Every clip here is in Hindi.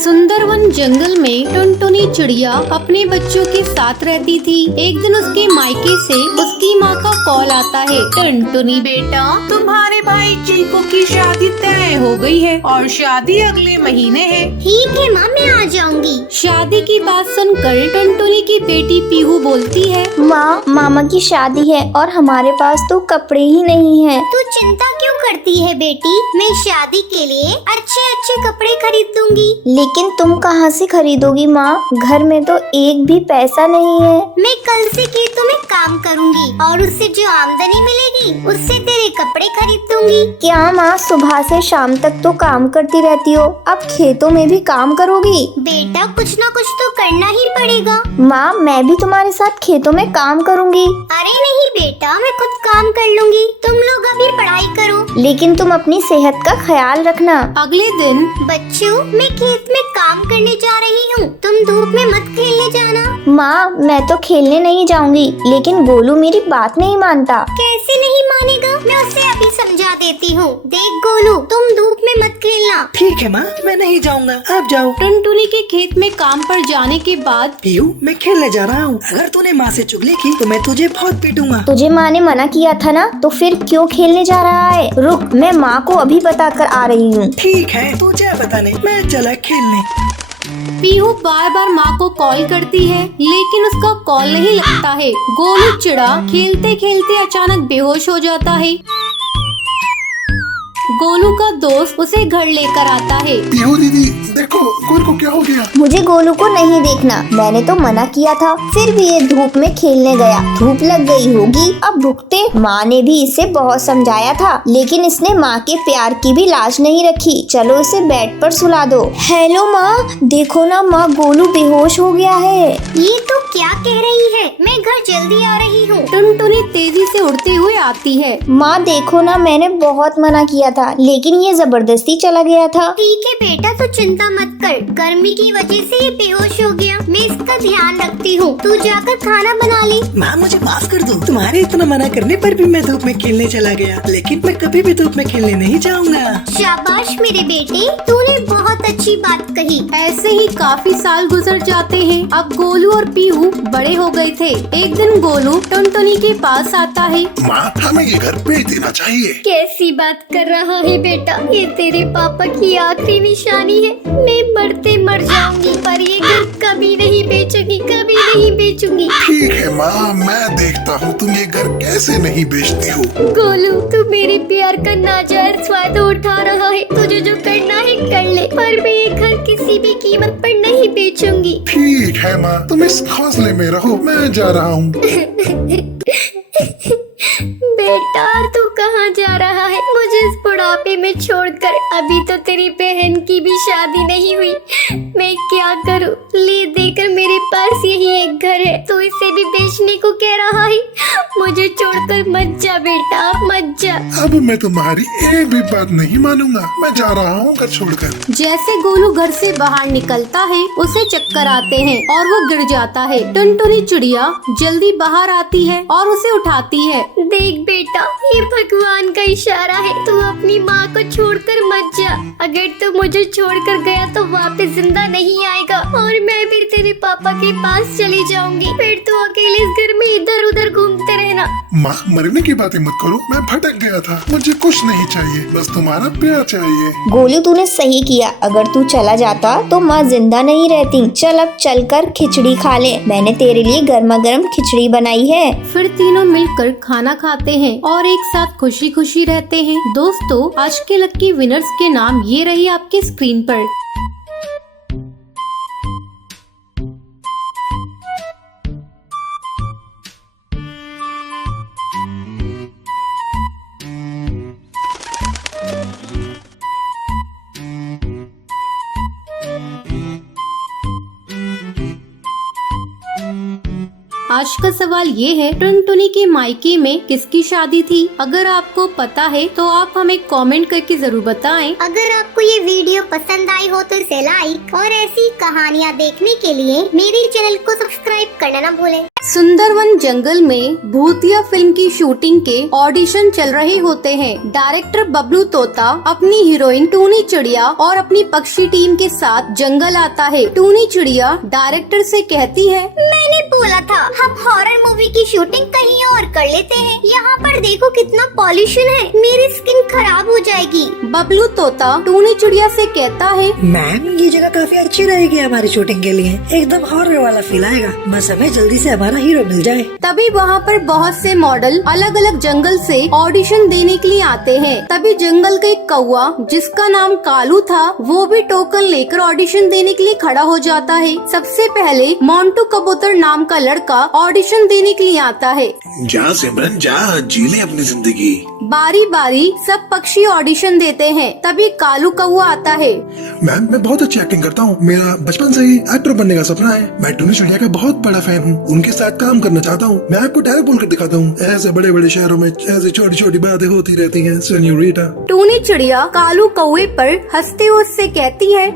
सुंदर वन जंगल में टुनटुनी चिड़िया अपने बच्चों के साथ रहती थी। एक दिन उसके मायके से उसकी माँ का कॉल आता है। टुनटुनी बेटा, तुम्हारे भाई चिंकू की शादी तय हो गई है और शादी अगले महीने है। ठीक है माँ, मैं आ जाऊंगी। शादी की बात सुनकर टुनटुनी की बेटी पीहू बोलती है, माँ, मामा की शादी है और हमारे पास तो कपड़े ही नहीं हैं। तू चिंता क्यों करती है बेटी, मैं शादी के लिए अच्छे अच्छे कपड़े खरीद दूंगी। लेकिन तुम कहाँ से खरीदोगी माँ, घर में तो एक भी पैसा नहीं है। मैं कल से खेतों में काम करूंगी और उससे जो आमदनी मिलेगी उससे तेरे कपड़े खरीद दूंगी। क्या माँ, सुबह से शाम तक तो काम करती रहती हो, अब खेतों में भी काम करोगी? बेटा कुछ न कुछ तो करना ही पड़ेगा। माँ, मैं भी तुम्हारे साथ खेतों में काम करूँगी। अरे नहीं बेटा, मैं खुद काम कर लूंगी, तुम लोग अभी पढ़ाई करो। लेकिन तुम अपनी सेहत का ख्याल रखना। अगले दिन बच्चों, मैं खेत में काम करने जा रही हूँ, तुम धूप में मत खेलने जाना। माँ, मैं तो खेलने नहीं जाऊंगी, लेकिन गोलू मेरी बात नहीं मानता। कैसे नहीं मानेगा, मैं उसे अभी समझा देती हूँ। देख गोलू, तुम धूप में मत खेलना। ठीक है माँ, मैं नहीं जाऊँगा, आप जाओ। टुनटुनी के खेत में काम पर जाने के बाद पीहू, मैं खेलने जा रहा हूँ, अगर तूने माँ से चुगली की तो मैं तुझे बहुत पीटूंगा। तुझे माँ ने मना किया था ना, तो फिर क्यों खेलने जा रहा है? रुक, मैं माँ को अभी बता कर आ रही हूँ। ठीक है, तू जा बताने, मैं चला खेलने। पीहू बार बार माँ को कॉल करती है, लेकिन उसका कॉल नहीं लगता है। गोलू चिड़ा खेलते खेलते अचानक बेहोश हो जाता है। गोलू का दोस्त उसे घर लेकर आता है। पीहू दीदी, देखो गोलू को क्या हो गया। मुझे गोलू को नहीं देखना, मैंने तो मना किया था, फिर भी ये धूप में खेलने गया। धूप लग गई होगी, अब भुगते। माँ ने भी इसे बहुत समझाया था, लेकिन इसने माँ के प्यार की भी लाज नहीं रखी। चलो इसे बेड पर सुला दो। हेलो माँ, देखो ना माँ, गोलू बेहोश हो गया है। ये तो क्या कह रही है, मैं घर जल्दी आ रही हूँ। टुनटुनी तेजी से उड़ते हुए आती है। माँ देखो ना, मैंने बहुत मना किया था, लेकिन ये जबरदस्ती चला गया था। ठीक है बेटा, तो चिंता मत कर, गर्मी की वजह से ये बेहोश हो गया, मैं इसका ध्यान रखती हूँ। तू जाकर खाना बना ले। माँ मुझे माफ कर दो, तुम्हारे इतना मना करने पर भी मैं धूप में खेलने चला गया, लेकिन मैं कभी भी धूप में खेलने नहीं जाऊँगा। शाबाश मेरे बेटे, तूने बहुत अच्छी बात कही। ऐसे ही काफी साल गुजर जाते हैं। अब गोलू और पीहू बड़े हो गए थे। एक दिन गोलू टुनटुनी के पास आता है। माँ, हमें ये घर बेच देना चाहिए। कैसी बात कर रहा है बेटा, ये तेरे पापा की आखिरी निशानी है। मैं मरते मर जाऊंगी, पर ये घर कभी नहीं बेचूंगी, कभी नहीं बेचूंगी। ठीक है माँ, मैं देखता हूँ तुम ये घर कैसे नहीं बेचती हो। गोलू, तू मेरे प्यार का नाजायज फायदा उठा रहा है, तुझे जो करना है कर ले, पर मैं ये घर किसी भी कीमत पर नहीं बेचूंगी। ठीक है माँ, तुम इस हौसले में रहो, मैं जा रहा हूँ। बेटा तू कहाँ जा रहा है, मुझे इस बुढ़ापे में छोड़कर? अभी तो तेरी बहन की भी शादी नहीं हुई, मैं क्या करूँ? ले देकर मेरे पास यही एक घर है, तो इसे भी बेचने को कह रहा है? मुझे छोड़कर मत जा बेटा, मत जा। अब मैं तुम्हारी एक भी बात नहीं मानूंगा, मैं जा रहा हूँ घर छोड़कर। जैसे गोलू घर से बाहर निकलता है, उसे चक्कर आते हैं और वो गिर जाता है। टुनटुनी चिड़िया जल्दी बाहर आती है और उसे उठाती है। देख बेटा, ये भगवान का इशारा है, तू अपनी माँ को छोड़कर मत जा। अगर तू मुझे छोड़कर गया तो वापस जिंदा नहीं आएगा और मैं भी तेरे पापा के पास चली जाऊंगी। फिर तू अकेले इस घर में इधर उधर घूमते रहना। माँ, मरने की बातें मत करो, मैं भटक गया था, मुझे कुछ नहीं चाहिए, बस तुम्हारा प्यार चाहिए। गोलू, तूने सही किया, अगर तू चला जाता तो माँ जिंदा नहीं रहती। चल अब चलकर खिचड़ी खा ले, मैंने तेरे लिए गर्मा गर्म खिचड़ी बनाई है। फिर तीनों मिलकर खाना खाते हैं और एक साथ खुशी खुशी रहते हैं। दोस्तों, आज के लकी विनर्स के नाम ये रही आपके स्क्रीन पर। आज का सवाल ये है, टुनटुनी के मायके में किसकी शादी थी? अगर आपको पता है तो आप हमें कमेंट करके जरूर बताएं। अगर आपको ये वीडियो पसंद आई हो तो इसे लाइक और ऐसी कहानियाँ देखने के लिए मेरे चैनल को सब्सक्राइब करना ना भूलें। सुंदरवन जंगल में भूतिया फिल्म की शूटिंग के ऑडिशन चल रहे होते हैं। डायरेक्टर बबलू तोता अपनी हीरोइन टूनी चिड़िया और अपनी पक्षी टीम के साथ जंगल आता है। टूनी चिड़िया डायरेक्टर से कहती है, मैंने बोला था हम हॉरर मूवी की शूटिंग कहीं और कर लेते हैं। यहाँ पर देखो कितना पॉल्यूशन है, मेरी स्किन खराब हो जाएगी। बबलू तोता टूनी चिड़िया से कहता है, मैम ये जगह काफी अच्छी रहेगी हमारी शूटिंग के लिए, एकदम हॉरर वाला फील आएगा, बस हमें जल्दी से हमारा हीरो मिल जाए। तभी वहाँ पर बहुत से मॉडल अलग अलग जंगल से ऑडिशन देने के लिए आते हैं। तभी जंगल का एक कौवा जिसका नाम कालू था वो भी टोकन लेकर ऑडिशन देने के लिए खड़ा हो जाता है। सबसे पहले मोंटू कबूतर नाम का लड़का ऑडिशन देने के लिए आता है। जा सिमरन जा, जी ले अपनी जिंदगी। बारी बारी सब पक्षी ऑडिशन देते हैं। तभी कालू कौवा आता है। मैम मैं बहुत अच्छी एक्टिंग करता हूँ, मेरा बचपन से ही एक्टर बनने का सपना है। मैं टूनी चिड़िया का बहुत बड़ा फैन हूँ, उनके साथ काम करना चाहता हूँ। मैं आपको डायरेक्ट बोल कर दिखाता हूँ, ऐसे बड़े बड़े शहरों में ऐसी छोटी छोटी बातें होती रहती हैं सेन्योरिटा। टूनी चिड़िया कालू कौवे पर हंसते हुए उससे कहती है,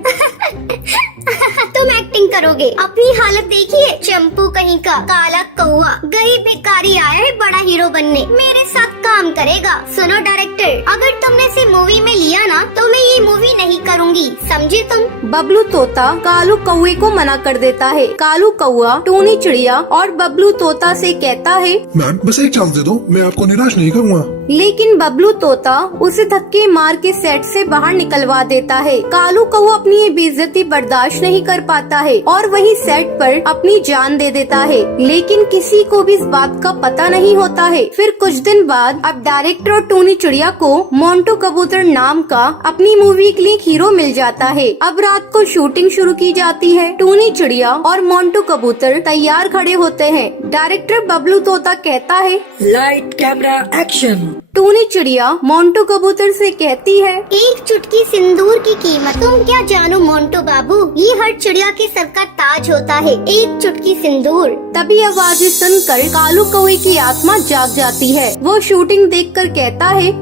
तुम एक्टिंग करोगे, अपनी हालत देखिए, चंपू कहीं का काला कौवा गरीब भिखारी आया है बड़ा हीरो बनने, मेरे साथ काम करेगा। सुनो डायरेक्टर, अगर तुमने इसे मूवी में लिया ना तो मैं ये मूवी नहीं करूँगी, समझे तुम। बबलू तोता कालू कौवे को मना कर देता है। कालू कौवा टूनी चिड़िया और बबलू तोता से कहता है, मैम बस एक चांस दे दो, मैं आपको निराश नहीं करूँगा। लेकिन बबलू तोता उसे धक्के मार के सेट से बाहर निकलवा देता है। कालू कौवा अपनी ये बेइज्जती बर्दाश्त नहीं कर पाता है और वही सेट पर अपनी जान दे देता है। लेकिन किसी को भी इस बात का पता नहीं होता है। फिर कुछ दिन बाद अब डायरेक्टर और टूनी चिड़िया को मोंटू कबूतर नाम का अपनी मूवी के लिए हीरो मिल जाता है। अब रात को शूटिंग शुरू की जाती है। टूनी चिड़िया और मोंटू कबूतर तैयार खड़े होते हैं। डायरेक्टर बबलू तोता कहता है, लाइट कैमरा एक्शन। टूनी चिड़िया मोंटू कबूतर से कहती है, एक चुटकी सिंदूर की कीमत तुम क्या जानो मोंटू बाबू, ये हर चिड़िया के सर का ताज होता है, एक चुटकी सिंदूर। तभी आवाजें सुनकर कालू कौवे की आत्मा जाग जाती है। वो शूटिंग देखकर कहता है,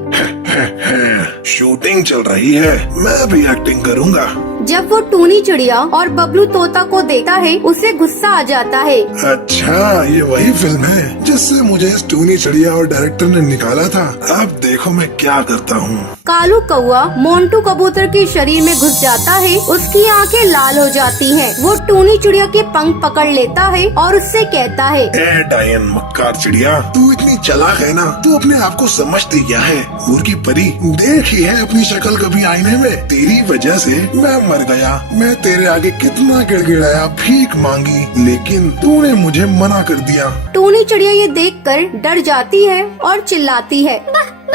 शूटिंग चल रही है, मैं भी एक्टिंग करूँगा। जब वो टूनी चिड़िया और बबलू तोता को देखता है उसे गुस्सा आ जाता है। अच्छा ये वही फिल्म है जिससे मुझे इस टूनी चिड़िया और डायरेक्टर ने निकाला था, अब देखो मैं क्या करता हूँ। कालू कौवा मोंटू कबूतर के शरीर में घुस जाता है, उसकी आंखें लाल हो जाती हैं। वो टूनी चिड़िया के पंख पकड़ लेता है और उससे कहता है, ए डायन मक्कार चिड़िया, तू इतनी चालाक है ना, तू अपने आप को समझती क्या है, मुर्गी परी, देखी है अपनी शक्ल कभी आईने में, तेरी वजह से मैं मर गया। मैं तेरे आगे कितना गिड़गिड़ाया, भीख मांगी, लेकिन तूने मुझे मना कर दिया। टूनी चिड़िया ये देखकर डर जाती है और चिल्लाती है,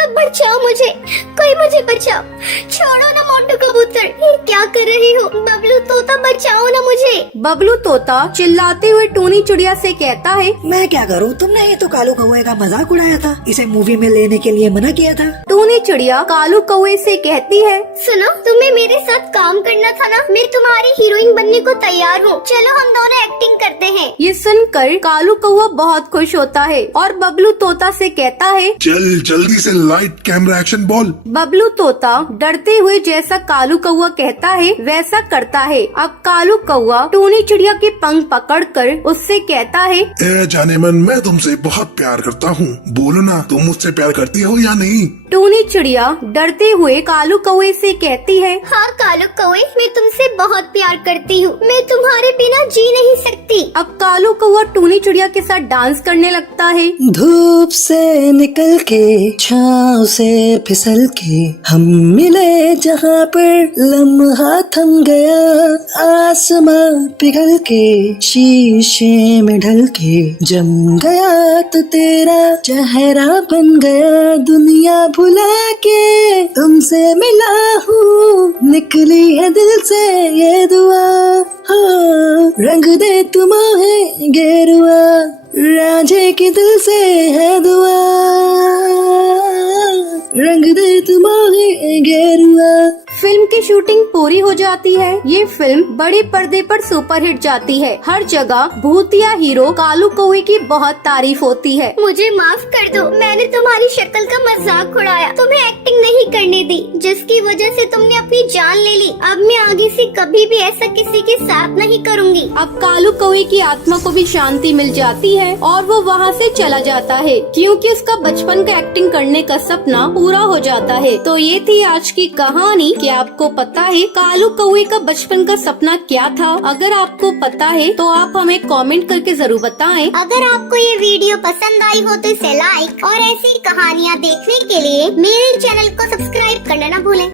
बचाओ मुझे, कोई मुझे बचाओ, छोड़ो ना मोंटू कबूतर, ये क्या कर रही हो, बबलू तोता बचाओ ना मुझे। बबलू तोता चिल्लाते हुए टूनी चिड़िया से कहता है, मैं क्या करूँ, तुमने ये तो कालू कौवे का मजाक उड़ाया था, इसे मूवी में लेने के लिए मना किया था। टूनी चिड़िया कालू कौवे से कहती है, सुनो, तुम्हें मेरे साथ काम करना था ना, मैं तुम्हारी हीरोइन बनने को तैयार हूँ, चलो हम दोनों एक्टिंग करते हैं। ये सुनकर कालू कौवा बहुत खुश होता है और बबलू तोता से कहता है, चल जल्दी से लाइट कैमरा एक्शन बोल। बबलू तोता डरते हुए जैसा कालू कौवा कहता है वैसा करता है। अब कालू कौवा टूनी चिड़िया के पंख पकड़कर उससे कहता है, ए जाने मन, मैं तुमसे बहुत प्यार करता हूँ, बोलो ना तुम मुझसे प्यार करती हो या नहीं। टूनी चिड़िया डरते हुए कालू कौवे से कहती है, हाँ कालू कौवे, मैं तुमसे बहुत प्यार करती हूँ, मैं तुम्हारे बिना जी नहीं सकती। अब कालू कौवा टूनी चिड़िया के साथ डांस करने लगता है। धूप से निकल के छाँव से फिसल के हम मिले जहाँ पर लम्हा थम गया, आसमां पिघल के शीशे में ढल के जम गया तो तेरा चेहरा बन गया, दुनिया भुला के तुमसे मिला हूँ, निकली है दिल से ये दुआ, हाँ रंग दे तुम है गेरुआ, राजे के दिल से है दुआ। रंग दे तुम्हारे गेरुआ। फिल्म की शूटिंग पूरी हो जाती है। ये फिल्म बड़े पर्दे पर सुपरहिट जाती है। हर जगह भूतिया हीरो कालू कौवे की बहुत तारीफ होती है। मुझे माफ कर दो, मैंने तुम्हारी शक्ल का मजाक उड़ाया, तुम्हें एक्टिंग नहीं करने दी, जिसकी वजह से तुमने अपनी जान ले ली। अब मैं आगे से कभी भी ऐसा किसी के साथ नहीं करूँगी। अब कालू कौवे की आत्मा को भी शांति मिल जाती है और वो वहाँ से चला जाता है, क्योंकि उसका बचपन का एक्टिंग करने का सपना पूरा हो जाता है। तो ये थी आज की कहानी। क्या आपको पता है कालू कौवे का बचपन का सपना क्या था? अगर आपको पता है तो आप हमें कमेंट करके जरूर बताएं। अगर आपको ये वीडियो पसंद आई हो तो इसे लाइक और ऐसी कहानियाँ देखने के लिए मेरे चैनल को सब्सक्राइब करना न भूलें।